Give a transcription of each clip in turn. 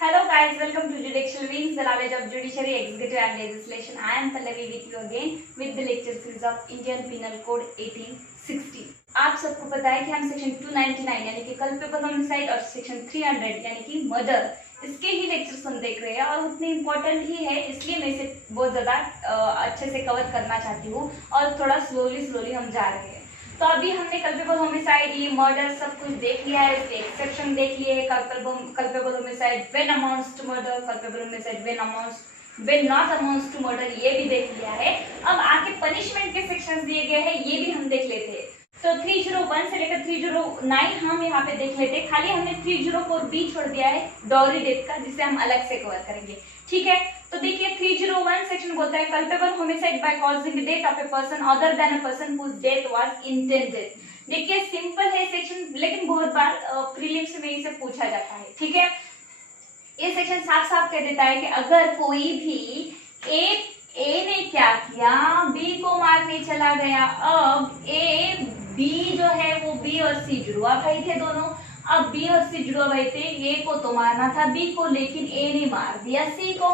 Hello guys, welcome to Judicial Wings, the knowledge of judiciary, executive and legislation. I am Pallavi with you again with the lecture series of Indian Penal Code 1860. आप सबको पता है कि हम section 299 यानी कि culpable homicide और section 300 यानी कि मर्डर इसके ही लेक्चर्स हम देख रहे हैं और उतने इम्पोर्टेंट ही है, इसलिए मैं इसे बहुत ज़्यादा अच्छे से कवर करना चाहती हूँ और थोड़ा स्लोली हम जा रहे हैं। तो अभी हमने कल्पेबल होमिसाइड, ये मर्डर सब कुछ देख लिया है, इसके एक्सेप्शन देख लिए है। Culpable homicide when amounts to murder, culpable homicide when not amounts to murder, ये भी देख लिया है। अब आगे पनिशमेंट के सेक्शंस दिए गए हैं, ये भी हम देख लेते हैं। तो 301 से लेकर 309 हम यहाँ पे देख लेते हैं। खाली हमने 304 बी छोड़ दिया है डॉरी डेथ का, जिसे हम अलग से कवर करेंगे, ठीक है। तो देखिए 301 सेक्शन बोलता है culpable homicide by causing death of a person other than a person whose death was intended. देखिए सिंपल है सेक्शन, लेकिन बहुत बार प्रीलिम्स में इसे पूछा जाता है, ठीक है। ये सेक्शन साफ साफ कह देता है कि अगर कोई भी ए ने क्या किया, बी को मारने चला गया। अब ए बी जो है वो बी और सी जुड़वा भाई थे दोनों। अब बी और सी जुड़वा भाई थे, ए को तो मारना था बी को, लेकिन ए ने मार दिया सी को,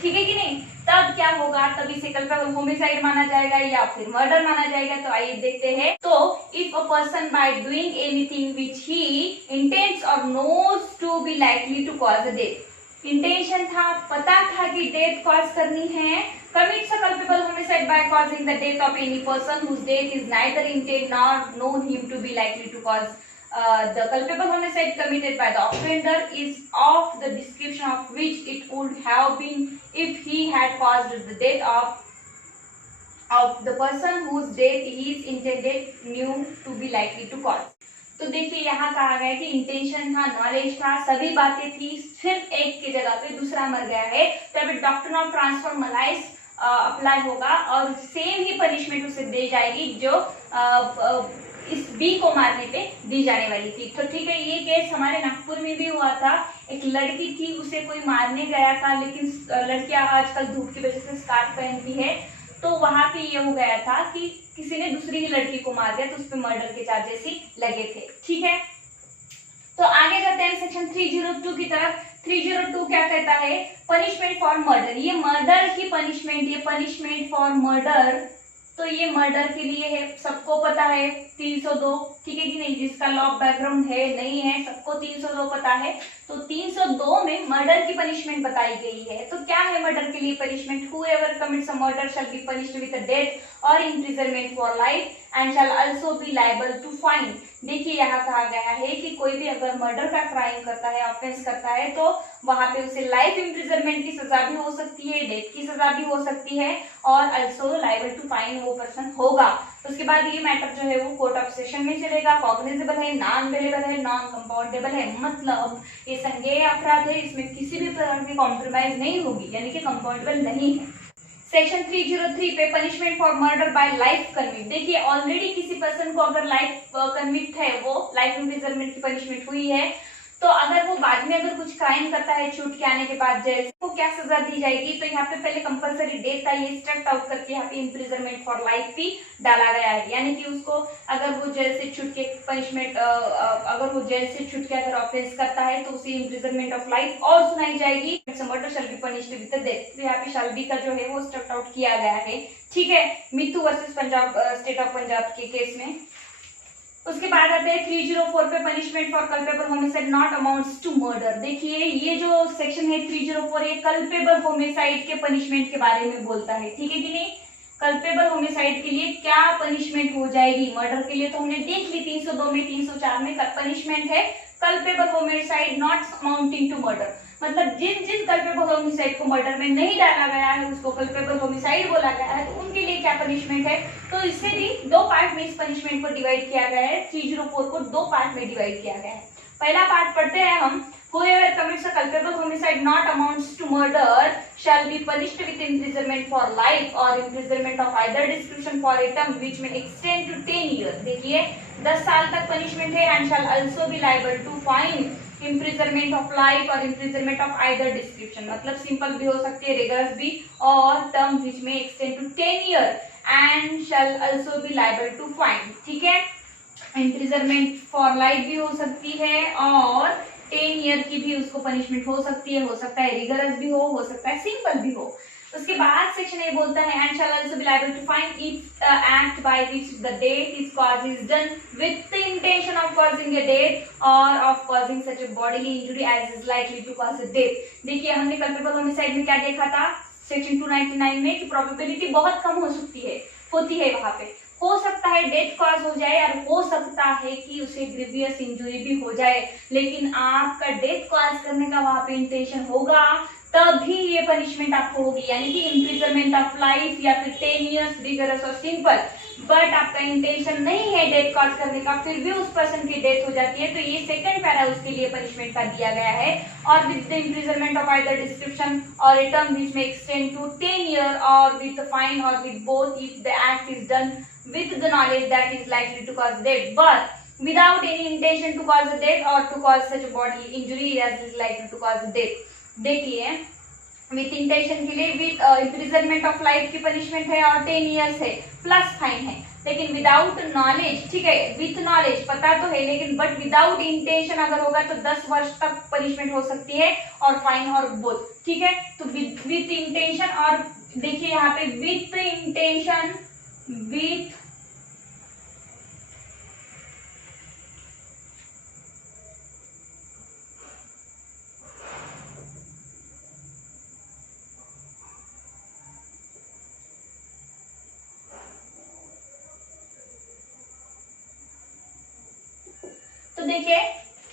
ठीक है कि नहीं। तब क्या होगा, तब इसे कल्पेबल होमिसाइड माना जाएगा या फिर मर्डर माना जाएगा। तो आइए देखते हैं। तो if a person by doing anything which he intends और knows to be likely to cause a death, intention था, पता था कि डेथ कॉज करनी है, commits a culpable homicide by causing the death of any person whose death is neither intended nor known him to be likely to cause. The culpable homicide committed by the offender is of the description of which it would have been if he had caused the death of the person whose death he is intended knew to be likely to cause. तो देखिए यहाँ कहा गया है कि intention था, knowledge था, सभी बातें थी, सिर्फ एक की जगह पे दूसरा मर गया है, तो अभी डॉक्ट्रिन ऑफ ट्रांसफर मलाइज अप्लाई होगा और सेम ही पनिशमेंट उसे दी जाएगी जो इस बी को मारने पे दी जाने वाली थी। तो ठीक है, ये केस हमारे नागपुर में भी हुआ था। एक लड़की थी, उसे कोई मारने गया था, लेकिन लड़कियां आजकल धूप की वजह से स्कार्फ पहनती है, तो वहां पे ये हो गया था कि किसी ने दूसरी ही लड़की को मार दिया, तो उस पर मर्डर के चार्जेस ही लगे थे, ठीक है। तो आगे जाते हैं सेक्शन 302 की तरफ। 302 क्या कहता है, पनिशमेंट फॉर मर्डर। ये मर्डर की पनिशमेंट, ये पनिशमेंट फॉर मर्डर, तो ये मर्डर के लिए है, सबको पता है 302, ठीक है कि नहीं। जिसका लॉ बैकग्राउंड है नहीं है, सबको 302 पता है। तो 302 में मर्डर की पनिशमेंट बताई गई है। तो क्या है मर्डर के लिए punishment, whoever commits a murder shall be punished with a death or imprisonment for life and shall also be liable to fine। देखिए यहाँ कहा गया है कि कोई भी अगर मर्डर का क्राइम करता है, ऑफेंस करता है, तो वहां पे उसे लाइफ इम्प्रिजनमेंट की सजा भी हो सकती है, डेथ की सजा भी हो सकती है और अल्सो लाइबल टू फाइन वो पर्सन होगा। उसके बाद ये मैटर जो है वो कोर्ट ऑफ सेशन में चलेगा, कॉग्निजेबल है, नॉन बेलेबल है, नॉन कंपाउंडेबल है, मतलब ये संज्ञेय अपराध है, इसमें किसी भी प्रकार की कॉम्प्रोमाइज नहीं होगी, यानी कि कंपाउंडेबल नहीं है। सेक्शन 303 पे punishment for murder bye life convict. देखिए ऑलरेडी किसी पर्सन को अगर लाइफ कन्विक्ट है, वो लाइफ इम्प्रिजनमेंट की पनिशमेंट हुई है, तो अगर वो बाद में अगर कुछ क्राइम करता है छूट के आने के बाद जेल, को क्या सजा दी जाएगी। तो यहाँ पे पहले कंपलसरी डेथ था, ये स्ट्रक आउट करके यहाँ पे इम्प्रिजनमेंट फॉर लाइफ भी डाला गया है, यानी कि उसको अगर वो जेल से छूट के पनिशमेंट, अगर वो जेल से छूट के अगर ऑफेंस करता है तो उसे इम्प्रिजनमेंट ऑफ लाइफ और सुनाई जाएगी। Murder shell be punished with death. तो यहाँ पे शैल बी का जो है वो स्ट्रक आउट किया गया है, ठीक है, Mittu versus Punjab, state of Punjab के केस में। उसके बाद आते हैं 304 पे punishment for culpable homicide not amounts to murder. देखिए ये जो सेक्शन है 304, ये कल्पेबल होमिसाइड के पनिशमेंट के बारे में बोलता है, ठीक है कि नहीं। कल्पेबल होमिसाइड के लिए क्या पनिशमेंट हो जाएगी, मर्डर के लिए तो हमने देख ली 302 में, 304 में पनिशमेंट है culpable homicide not amounting to murder, मतलब जिन कल्पेबल होमिसाइड को मर्डर में नहीं डाला गया है उसको कल्पेबल होमिसाइड बोला गया है, तो उनके लिए क्या पनिशमेंट है। तो इससे भी दो पार्ट में इस पनिशमेंट को डिवाइड किया गया है, 304 को दो पार्ट में डिवाइड किया गया है। पहला पार्ट पढ़ते हैं हम। Whoever commits a culpable homicide not amounts to murder shall be punished with imprisonment for life or imprisonment of either description for a term which may extend to 10 years। देखिए 10 साल तक पनिशमेंट है, and shall also be liable to fine, imprisonment of life और imprisonment of either description, मतलब simple भी हो सकती है, रिगरस भी, और term which may extend to 10 year and shall also be liable to fine, ठीक है। imprisonment for life भी हो सकती है और 10 ईयर की भी उसको पनिशमेंट हो सकती है, हो सकता है रिगरस भी हो सकता है सिंपल भी हो। उसके बाद सेक्शन ए बोलता है and shall also be liable to fine if act by which the death is cause is done with the intention of causing a death और of causing such a bodily injury as is likely to cause a death. देखिए हमने culpable homicide में क्या देखा था section 299 में कि probability बहुत कम होती है वहां पे, हो सकता है डेथ कॉज हो जाए और हो सकता है कि उसे ग्रीवियस इंजुरी भी हो जाए, लेकिन आपका डेथ कॉज करने का वहां पे इंटेंशन होगा तभी ये पनिशमेंट आपको होगी, यानी कि इम्प्रिजनमेंट ऑफ लाइफ या फिर 10 इयर्स रिगरस और सिंपल। बट आपका इंटेंशन नहीं है डेथ कॉज करने का, फिर भी उस पर्सन की डेथ हो जाती है, तो ये सेकंड पैरा उसके लिए पनिशमेंट का दिया गया है। और with the imprisonment of either description और a term which may extend to 10 year or with the fine or with both if the act is done with the knowledge that is likely to cause death but without any intention to cause a death or to cause such a bodily injury as is likely to cause death। देखिए with intention के लिए with imprisonment of life की punishment है और 10 years है plus fine है, लेकिन without knowledge, ठीक है विथ नॉलेज पता तो है लेकिन बट विदाउट इंटेंशन अगर होगा तो 10 वर्ष तक पनिशमेंट हो सकती है और फाइन और बोथ, ठीक है। तो विथ इंटेंशन और देखिए यहाँ पे विथ इंटेंशन विथ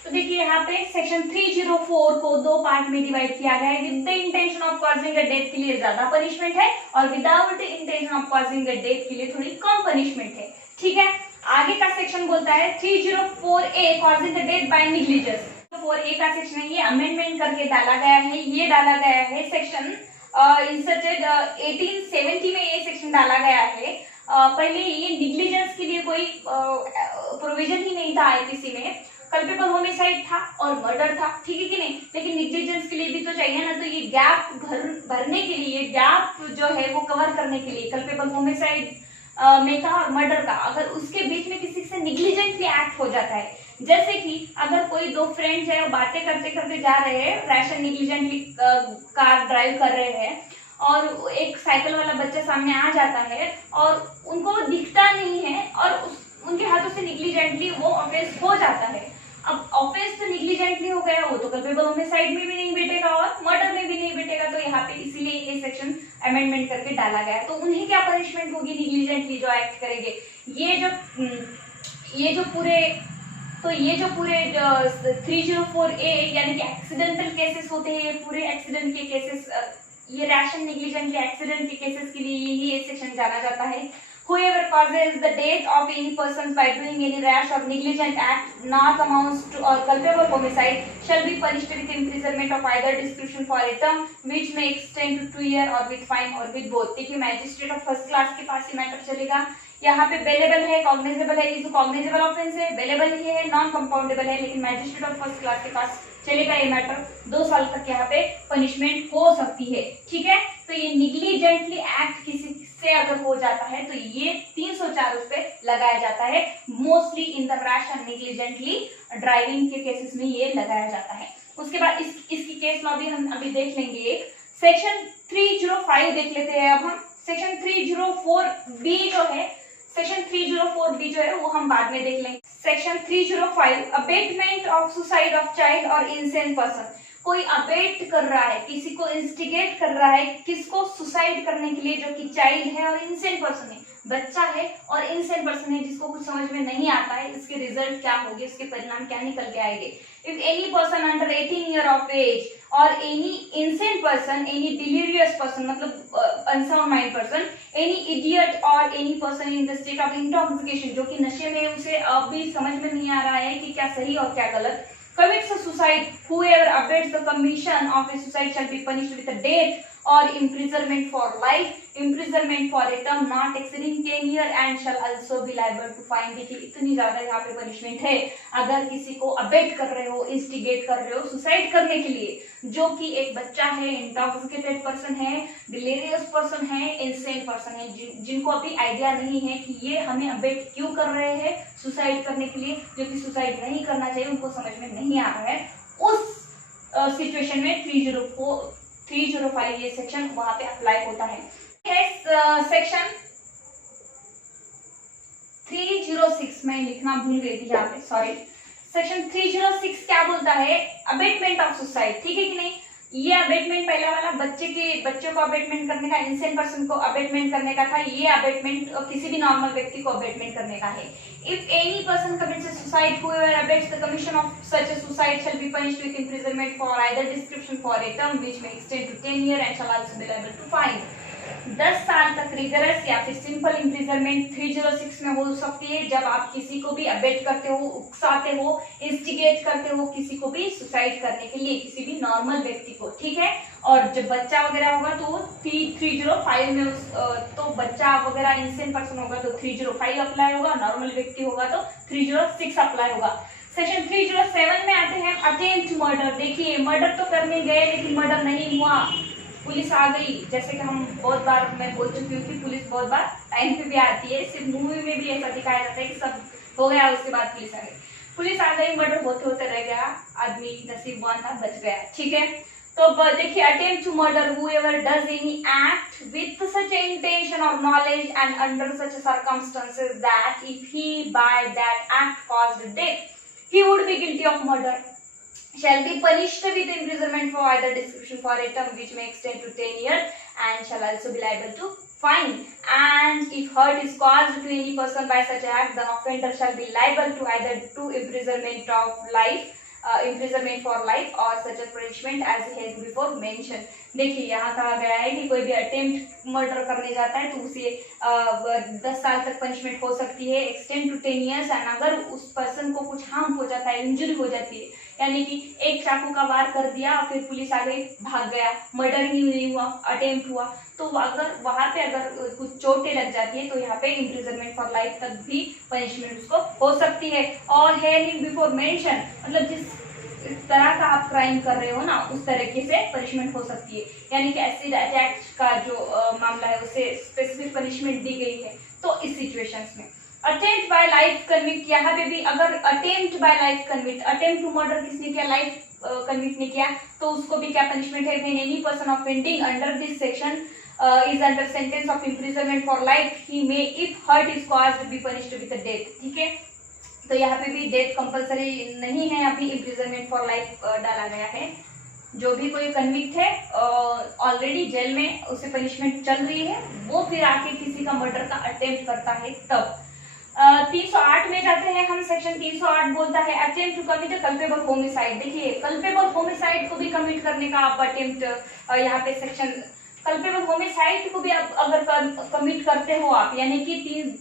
तो देखिए यहाँ पे सेक्शन 304 को दो पार्ट में डिवाइड किया गया है। With the intention of causing a death के लिए ज्यादा पनिशमेंट है और without intention of causing a death के लिए थोड़ी कम पनिशमेंट है, ठीक है। आगे का सेक्शन बोलता है 304A causing a death by negligence. 4A का सेक्शन है, ये अमेंडमेंट करके डाला गया है, ये डाला गया है सेक्शन इंसर्टेड 1870 में ये सेक्शन डाला गया है। पहले ये नेग्लिजेंस के लिए कोई प्रोविजन ही नहीं था आईपीसी में, कल्पेबल होमिसाइड था और मर्डर था, ठीक है कि नहीं, लेकिन नेग्लिजेंस के लिए भी तो चाहिए ना, तो ये गैप भरने के लिए, गैप जो है वो कवर करने के लिए कल्पेबल होमिसाइड में का और मर्डर का अगर उसके बीच में किसी से नेग्लिजेंटली एक्ट हो जाता है, जैसे कि अगर कोई दो फ्रेंड्स है बातें करते करते जा रहे हैं, रैश नेग्लिजेंटली कार ड्राइव कर रहे हैं और एक साइकिल वाला बच्चा सामने आ जाता है और उनको दिखता नहीं है और उनके हाथों से नेग्लिजेंटली वो ऑफेंस हो जाता है। अब ऑफेंस तो नेग्लिजेंटली हो गया, वो तो कल्पेबल होमिसाइड में भी नहीं बैठेगा और मर्डर में भी नहीं बैठेगा, तो यहाँ पे इसीलिए ये सेक्शन अमेंडमेंट करके डाला गया है। तो उन्हें क्या पनिशमेंट होगी नेग्लिजेंटली जो एक्ट करेंगे, ये जो पूरे 304A यानी कि एक्सीडेंटल केसेस होते हैं, ये पूरे एक्सीडेंट के केसेस, ये रैशन नेग्लिजेंटली एक्सीडेंट के केसेस के लिए यही ये सेक्शन जाना जाता है। Whoever causes the death of any person by doing any rash or negligent act not amounts to or culpable homicide shall be punished with imprisonment of either description for a term which may extend to 2 years or with fine or with both। देखिए magistrate of first class के पास ये matter चलेगा, यहाँ पे bailable है, cognizable है, ये cognizable offence है, बेलेबल ही है, नॉन कंपाउंडेबल है, लेकिन मैजिस्ट्रेट ऑफ फर्स्ट क्लास के पास चलेगा ये मैटर, 2 साल तक यहाँ पे पनिशमेंट हो सकती है, ठीक है। तो ये निग्लिजेंटली एक्ट किसी से अगर हो जाता है तो ये 304 उस पे लगाया जाता है, mostly in the rash and negligently driving के केसेस में ये लगाया जाता है। उसके बाद इसकी केस लॉ भी हम अभी देख लेंगे। एक सेक्शन 305 देख लेते हैं अब हम। सेक्शन 304B जो है, सेक्शन 304B जो है वो हम बाद में देख लेंगे। Section 305 abetment of suicide of child और इनसेंट पर्सन। कोई अबेट कर रहा है, किसी को इंस्टिगेट कर रहा है, किसको सुसाइड करने के लिए, जो कि चाइल्ड है और इनसेंट पर्सन है, बच्चा है और इनसेंट पर्सन है जिसको कुछ समझ में नहीं आता है, इसके रिजल्ट क्या होंगे, इसके परिणाम क्या निकल के आएंगे। If any person under 18 year of age और any insane person, any delirious person मतलब unsound mind person, any idiot और any person in the state of intoxication, जो कि नशे में, उसे अब भी समझ में नहीं आ रहा है कि क्या सही और क्या गलत, commits a suicide, whoever abates the commission of a suicide shall be punished with a death or imprisonment for life, imprisonment for a term not exceeding 10 years and shall also be liable to fine। देखिए इतनी ज्यादा यहाँ पे punishment है अगर किसी को abate कर रहे हो, इंस्टिगेट कर रहे हो सुसाइड करने के लिए, जो कि एक बच्चा है, इंटॉक्सिकेटेड पर्सन है, डिलीरियस पर्सन है, इनसेंट पर्सन है, जिनको अभी आइडिया नहीं है कि ये हमें अबेट क्यों कर रहे हैं सुसाइड करने के लिए, जो कि सुसाइड नहीं करना चाहिए, उनको समझ में नहीं आ रहा है, उस सिचुएशन में 305 ये सेक्शन वहां पे अप्लाई होता है। सेक्शन 306 में लिखना भूल गई थी यहाँ पे, सॉरी। सेक्शन 306 क्या बोलता है? अबेटमेंट ऑफ सुसाइड, ठीक है कि नहीं? ये अबेटमेंट पहला वाला बच्चे को अबेटमेंट करने का, इंसेंट पर्सन को अबेटमेंट करने का था। ये अबेटमेंट किसी भी नॉर्मल व्यक्ति को अबेटमेंट करने का है। If any person commits a suicide, whoever abets the commission of such a suicide shall be punished with imprisonment for either description for a term which may extend to 10 years and shall also be liable to fine। 10 साल तक rigorous या फिर simple imprisonment 306 में हो सकती है जब आप किसी को भी अबेट करते हो, उकसाते हो, इंस्टिगेट करते हो किसी को भी सुसाइड करने के लिए, किसी भी नॉर्मल व्यक्ति को, ठीक है। और जब बच्चा वगैरह होगा तो 305 में तो बच्चा वगैरह इंसेंट पर्सन होगा तो 305 अप्लाई होगा, नॉर्मल व्यक्ति होगा तो 306 अप्लाई होगा। सेक्शन 307 में आते हैं अटेम्प्ट मूर्डर। देखिए, मर्डर तो करने गए लेकिन मर्डर नहीं हुआ, पुलिस आ गई। जैसे कि हम बहुत बार मैं बोल चुकी हूँ कि पुलिस बहुत बार टाइम पे भी आती है, सिर्फ मूवी में भी ऐसा दिखाया जाता है कि सब हो गया उसके बाद पुलिस आ गई। पुलिस आ गई, मर्डर होते होते रह गया, आदमी नसीबवान था, बच गया, ठीक है। तो देखिए, attempt to murder whoever does any act with such intention or knowledge and under such circumstances that if he by that act caused death he would be guilty of murder shall be punished with imprisonment for either description for a term which may extend to 10 years and shall also be liable to fine। And if hurt is caused to any person by such act, the offender shall be liable to either to imprisonment for life or such a punishment as has before mentioned। देखिए, यहाँ कहा गया है कि कोई भी attempt murder करने जाता है तो उसे 10 साल तक पनिशमेंट हो सकती है, एक्सटेंड टू 10 years। एंड अगर उस पर्सन को कुछ हार्म हो जाता है, इंजरी हो जाती है, यानी कि एक चाकू का वार कर दिया, फिर पुलिस आ गई, भाग गया, मर्डर ही नहीं हुआ, अटेम्प्ट हुआ, तो अगर वहां पे अगर कुछ चोटें लग जाती है तो यहाँ पे इम्प्रिजनमेंट फॉर लाइफ तक भी पनिशमेंट उसको हो सकती है। और हैविंग बिफोर मेंशन, मतलब जिस तरह का आप क्राइम कर रहे हो ना, उस तरीके से पनिशमेंट हो सकती है। यानी कि एसिड अटैक का जो मामला है उसे स्पेसिफिक पनिशमेंट दी गई है। तो इस सिचुएशंस में अटेम्प्ट बाय लाइफ कन्विक्ट, यहाँ पे भी अगर attempt by life convict, attempt to murder किसने किया, लाइफ कन्विक्ट ने किया, तो उसको भी क्या पनिशमेंट है? When any person offending under this section is under sentence of imprisonment for life he may if hurt is caused be punished with death, ठीक है। तो यहाँ पे भी डेथ कंपलसरी नहीं है, अभी इम्प्रिजनमेंट फॉर लाइफ डाला गया है। जो भी कोई कन्विक्ट है ऑलरेडी जेल में, उसे पनिशमेंट चल रही है, वो फिर आके किसी का मर्डर का अटेम्प्ट करता है तब। 308 में जाते हैं हम। सेक्शन 308 बोलता है attempt to commit culpable homicide. देखिए, कल्पेबल होमिसाइड को भी कमिट करने का आप अटेम्प्ट, यहाँ पे सेक्शन कल्पेबल होमिसाइड को भी आप अगर कमिट करते हो आप, यानी कि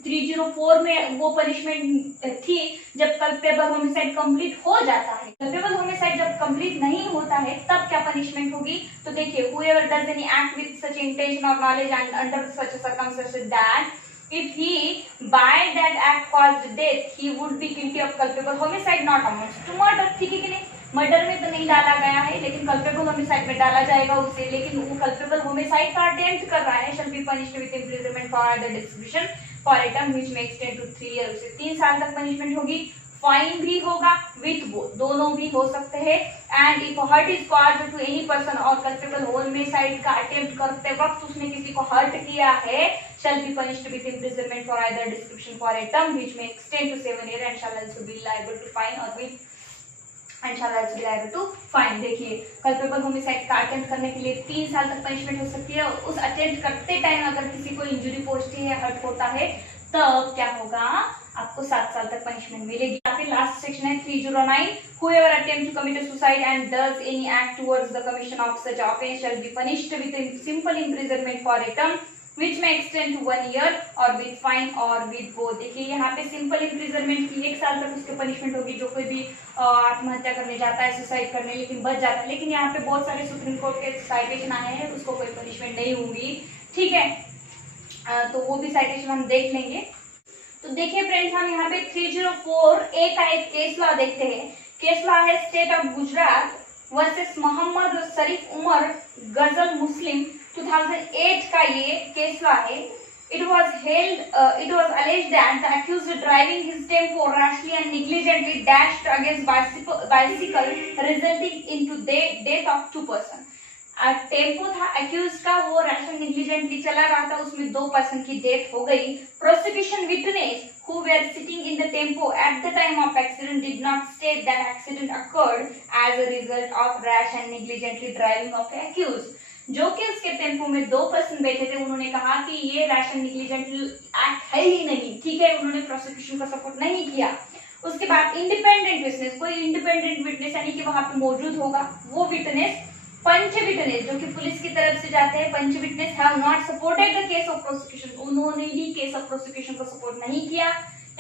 304 में वो पनिशमेंट थी जब कल्पेबल होमिसाइड कंप्लीट हो जाता है। कल्पेबल होमिसाइड जब कंप्लीट नहीं होता है तब क्या पनिशमेंट होगी? तो देखिए, whoever does any act with such intention or knowledge and under such circumstances that if he by that act caused death he would be guilty of culpable homicide not amounts to murder, ठीक है कि नहीं? Murder में तो नहीं डाला गया है लेकिन कल्पेबल होमिसाइड में डाला जाएगा उसे, लेकिन वो कल्पेबल होमिसाइड का अटेम्प्ट कर रहा है, shall be punished with imprisonment for the description for a term which may extend to 3 years, उसे 3 साल तक पनिशमेंट होगी, फाइन भी होगा, विथ बोथ, दोनों भी हो सकते हैं। And if hurt is caused to any person, और कल्पेबल होमिसाइड का अटेम्प्ट करते वक्त उसने किसी को हर्ट किया है, shall be punished with imprisonment for either description for a term which may extend to 7 years and shall also be liable to fine or with and shall also be liable to fine। देखिए, culpable homicide का attempt करने के लिए 3 साल तक punishment हो सकती है। उस अटेम्प्ट करते टाइम अगर किसी को इंजरी पहुंचती है, हर्ट होता है, तब क्या होगा? आपको 7 साल तक पनिशमेंट मिलेगी। फिर लास्ट सेक्शन है 309, whoever attempt to commit a suicide and does any act towards the commission of such offense shall be punished with simple imprisonment for a term which may extend to 1 year or with fine or with both। देखिए, यहाँ पे simple imprisonment की 1 साल तक उसकी punishment होगी। जो कोई भी आत्महत्या करने जाता है, सुसाइड करने, लेकिन बच जाता है, लेकिन यहाँ पे बहुत सारे सुप्रीम कोर्ट के साइटेशन आए हैं, उसको कोई पनिशमेंट नहीं होगी, ठीक है। तो वो भी साइटेशन हम देख लेंगे। तो देखिए फ्रेंड्स, हम यहाँ पे 304A का एक केस लॉ देखते हैं। केस लॉ है state of Gujarat versus Mohammad Sharif Umar Gazal Muslim 2008 का ये केस लॉ है। it was alleged that the accused driving his tempo rashly and negligently dashed against bicycle resulting into death of 2 person. Tempo था accused का, वो rash and negligently चला रहा था, उसमें 2 पर्सन की डेथ हो गई. Prosecution witness who were sitting in the tempo at the time of accident did not state that accident occurred as a result of rash and negligently driving of the accused. जो कि उसके tempo में 2 person बैठे थे, उन्होंने कहा कि ये रैश एंड नेग्लिजेंटली एक्ट है ही नहीं. ठीक है, उन्होंने प्रोसिक्यूशन का सपोर्ट नहीं किया. उसके बाद इंडिपेंडेंट विटनेस, कोई इंडिपेंडेंट विटनेस यानी कि वहां पे मौजूद होगा, वो विटनेस पंच विटनेस जो कि पुलिस की तरफ से जाते हैं, panch witness have not supported the case of prosecution, उन्होंने भी केस ऑफ प्रोसिक्यूशन को सपोर्ट नहीं किया.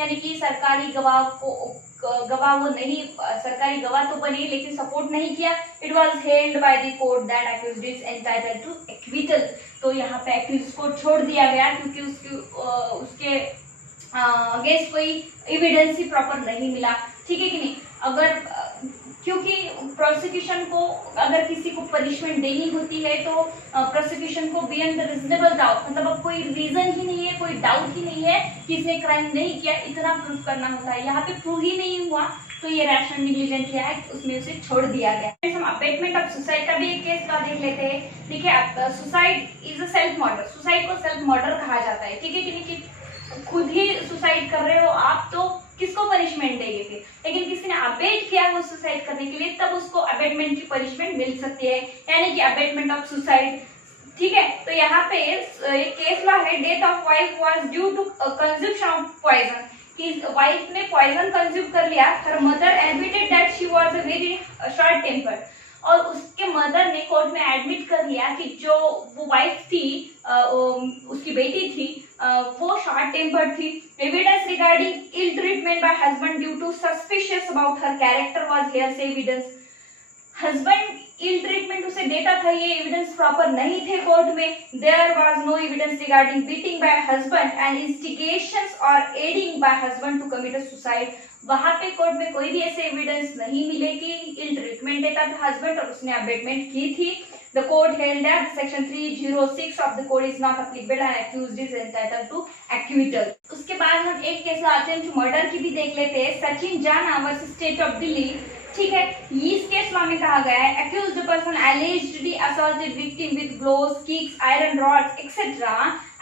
यानी कि सरकारी गवाह वो नहीं, सरकारी गवाह तो बने लेकिन सपोर्ट नहीं किया. It was held by the court that accused is entitled to acquittal. तो यहाँ पे अक्यूज्ड को छोड़ दिया गया क्योंकि उसके अगेंस्ट कोई एविडेंस ही प्रॉपर नहीं मिला. ठीक है कि नहीं. अगर क्योंकि प्रोसिक्यूशन को अगर किसी को पनिशमेंट देनी होती है तो प्रोसिक्यूशन को बियॉन्ड द रीजनेबल डाउट, मतलब अब कोई रीजन ही नहीं है, कोई डाउट ही नहीं है कि इसने क्राइम नहीं किया, इतना प्रूफ करना होता है. यहाँ पे प्रूव ही नहीं हुआ तो ये रैश एंड नेग्लिजेंट एक्ट, उसमें उसे छोड़ दिया गया. हम अबेटमेंट ऑफ सुसाइड का भी एक केस का देख लेते हैं. ठीक है, suicide is a self murder, suicide को सेल्फ मर्डर कहा जाता है. ठीक है कि नहीं, कि खुद ही सुसाइड कर रहे हो आप तो किसको पनिशमेंट देंगे फिर, लेकिन किसी ने अबेट किया वो सुसाइड करने के लिए, तब उसको अबेटमेंट की पनिशमेंट मिल सकती है, यानी कि अबेटमेंट ऑफ सुसाइड. ठीक है, तो यहाँ पे एक केस लॉ है, death of wife was due to consumption of poison, कि वाइफ ने पॉइजन कंज्यूम कर लिया. Her mother admitted that she was a very short tempered, और उसके मदर ने कोर्ट में एडमिट कर लिया कि जो वो वाइफ थी, उसकी बेटी थी, वो शॉर्ट टेम्पर्ड थी. Evidence regarding ill treatment by husband due to suspicious about her character was hearsay evidence. Husband ill treatment उसे देता था, ये एविडेंस प्रॉपर नहीं थे कोर्ट में. There was no evidence regarding beating by husband and instigations और aiding by husband to commit a suicide. वहां पे कोर्ट में कोई भी ऐसे एविडेंस नहीं मिले कि इल ट्रीटमेंट देता था हस्बैंड और उसने अबेटमेंट की थी. The court held that section 306 of the code is not applicable and accused is entitled to acquittal. उसके बाद हम एक केस अटेम्प्ट टू मर्डर की भी देख लेते हैं, सचिन जाना वर्सेस स्टेट ऑफ दिल्ली. ठीक है, इस केस में कहा गया है accused person allegedly assaulted victim with blows, kicks, iron rods, etc.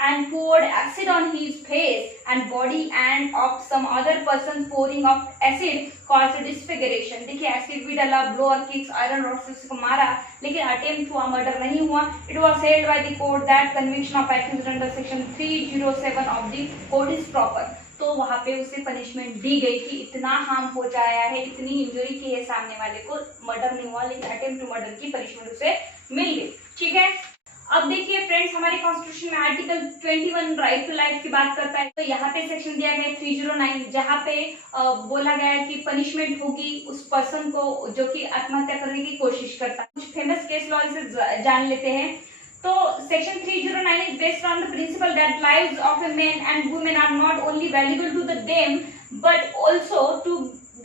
and poured acid on his face and body and of some other person pouring of acid caused disfiguration. देखिए acid भी डाला, blower, kicks, iron rod से उसको मारा, लेकिन attempt हुआ, murder नहीं हुआ. It was held by the court that conviction of accused under section 307 of the code is proper. तो वहां पे उसे पनिशमेंट दी गई कि इतना हार्म पहुंचाया है, इतनी इंजरी की है सामने वाले को, मर्डर नहीं हुआ लेकिन अटेम्प्ट टू मर्डर की पनिशमेंट उसे मिल गई. ठीक है, अब देखिए फ्रेंड्स, हमारे कॉन्स्टिट्यूशन में आर्टिकल 21 राइट टू लाइफ की बात करता है. तो यहाँ पे सेक्शन दिया गया है 309, जहाँ पे बोला गया है कि पनिशमेंट होगी उस पर्सन को जो कि आत्महत्या करने की कोशिश करता है. कुछ फेमस केस लॉ से जान लेते हैं. तो section 309 is based on the principle that lives of a man and women are not only valuable to them but also to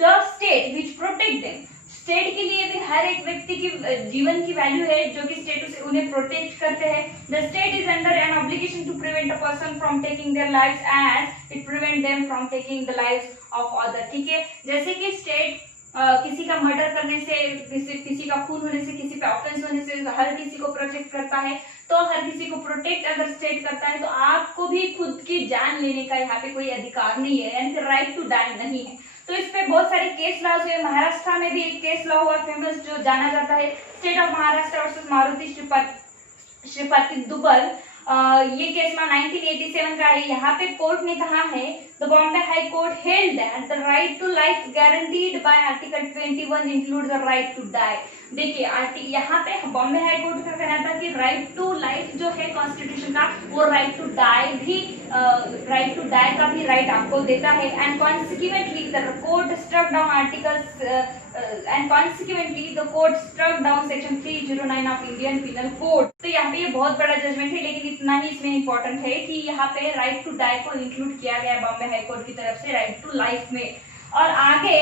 the state which protect them. State के लिए भी हर एक व्यक्ति की जीवन की वैल्यू है जो कि स्टेट उसे उन्हें प्रोटेक्ट करते हैं. The state is under an obligation to prevent a person from taking their lives as it prevent them from taking the lives of other. ठीक है, जैसे कि स्टेट किसी का मर्डर करने से, किसी का खून होने से, किसी पे ऑफेंस होने से हर किसी को प्रोटेक्ट करता है, तो हर किसी को प्रोटेक्ट अगर स्टेट करता है तो आपको भी खुद की जान लेने का यहाँ पे कोई अधिकार नहीं है, यानी कि राइट टू डाई नहीं है. तो इस पे बहुत सारे केस लॉ हुए. महाराष्ट्र में भी एक केस लॉ हुआ फेमस जो जाना जाता है, state of Maharashtra versus Maruti Shripati Dubal. ये केस में 1987 का है. यहाँ पे कोर्ट ने कहा है, the Bombay high court held that the right to life guaranteed by article 21 include the right to die. देखिए यहाँ पे बॉम्बे हाई कोर्ट का कहना था कि राइट टू लाइफ जो है कॉन्स्टिट्यूशन का, वो राइट टू डाई भी, राइट टू डाई का भी राइट आपको देता है. And consequently the court struck down articles and consequently the court struck down section 309 of Indian Penal Code. तो यहाँ पे ये बहुत बड़ा जजमेंट है, लेकिन इतना ही इसमें इम्पोर्टेंट है कि यहाँ पे राइट टू डाई को इंक्लूड किया गया बॉम्बे हाई कोर्ट की तरफ से राइट टू लाइफ में. और आगे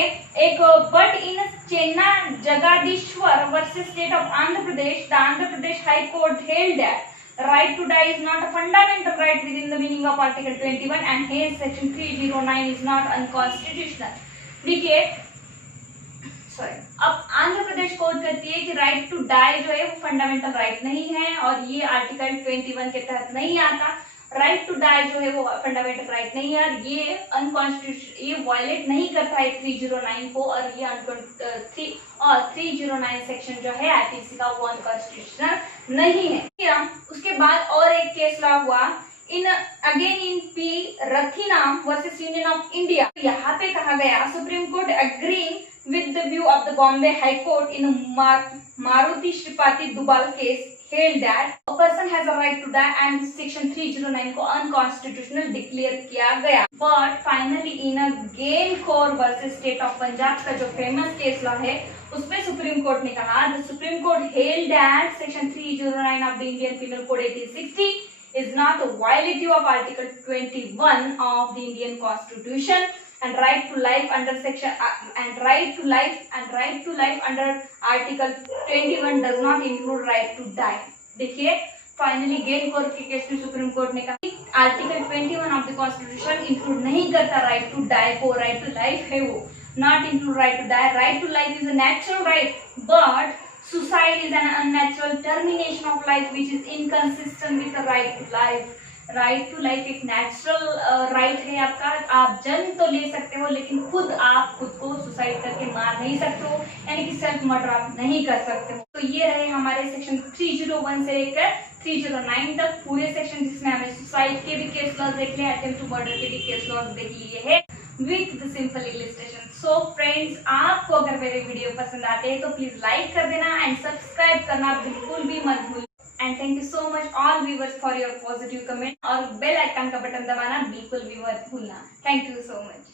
एक but in चेन्ना Jagdishwar versus state of Andhra Pradesh, the Andhra Pradesh high court held that right to die is not a fundamental right within the meaning of article 21 and hence section 309 is not unconstitutional. देखिए sorry, अब Andhra Pradesh court कहती है कि right to die जो है वो fundamental right नहीं है और ये आर्टिकल 21 के तहत नहीं आता। राइट टू डाई जो है वो फंडामेंटल राइट नहीं है और ये अनकॉन्स्टिट्यूशन, ये वायलेट नहीं करता है 309 को और ये 309 सेक्शन जो है आईपीसी का वो अनकॉन्स्टिट्यूशनल नहीं है। उसके बाद और एक केस लॉ हुआ in P Rathinam versus Union of India. यहाँ पे कहा गया supreme court agreeing with the view of the Bombay high court in Maruti Shripati Dubal case held that a person has a right to die and section 309 को unconstitutional declare किया गया। But finally in a Gailkhor versus State of Punjab का जो famous case law है उसमें supreme court ने कहा the Supreme Court held that section 309 of the Indian Penal Code 1860 is not a violative of article 21 of the Indian Constitution and right to life under section and right to life under article 21 does not include right to die। देखिए finally गेलखोर के case में supreme court ने कहा article 21 of the constitution include नहीं करता right to die को। Right to life है वो, not include right to die. Right to life is a natural right but suicide is an unnatural termination of life which is inconsistent with the right to life. Right to life एक natural right है आपका, आप जन्म तो ले सकते हो लेकिन आप खुद को सुसाइड करके मार नहीं सकते हो, यानी कि सेल्फ मर्डर आप नहीं कर सकते हो। तो ये रहे हमारे सेक्शन 301 से लेकर 309 तक पूरे सेक्शन जिसमें हमें सुसाइड के भी केस लॉज देख लिए, अटेम्प्ट टू मर्डर के भी केस लॉज देख लिए है with the simple illustration. So friends, आपको अगर मेरे वीडियो पसंद आते हैं तो प्लीज लाइक कर देना एंड सब्सक्राइब करना बिल्कुल भी मत भूलिए। And thank you so much all viewers for your positive comment और बेल आइकन का बटन दबाना बिल्कुल भी मत भूलना। Thank you so much.